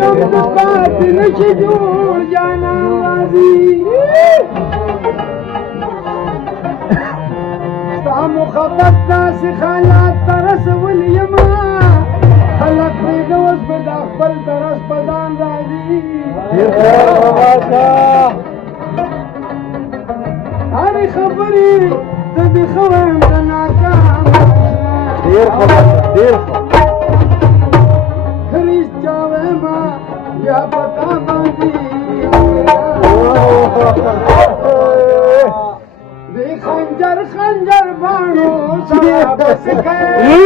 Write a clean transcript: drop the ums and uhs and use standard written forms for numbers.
غم نشي جوړ جانا راضي ستا محبت داسې حالات ته رسولي یما خلک پرېږده اوس به دا خپل طرز په ځان راځي هرې خبرې ته دې ښه وایم د ناکام رښتیا وایم یا په تا باندې دې خنجر خنجر باڼو سره بس کوي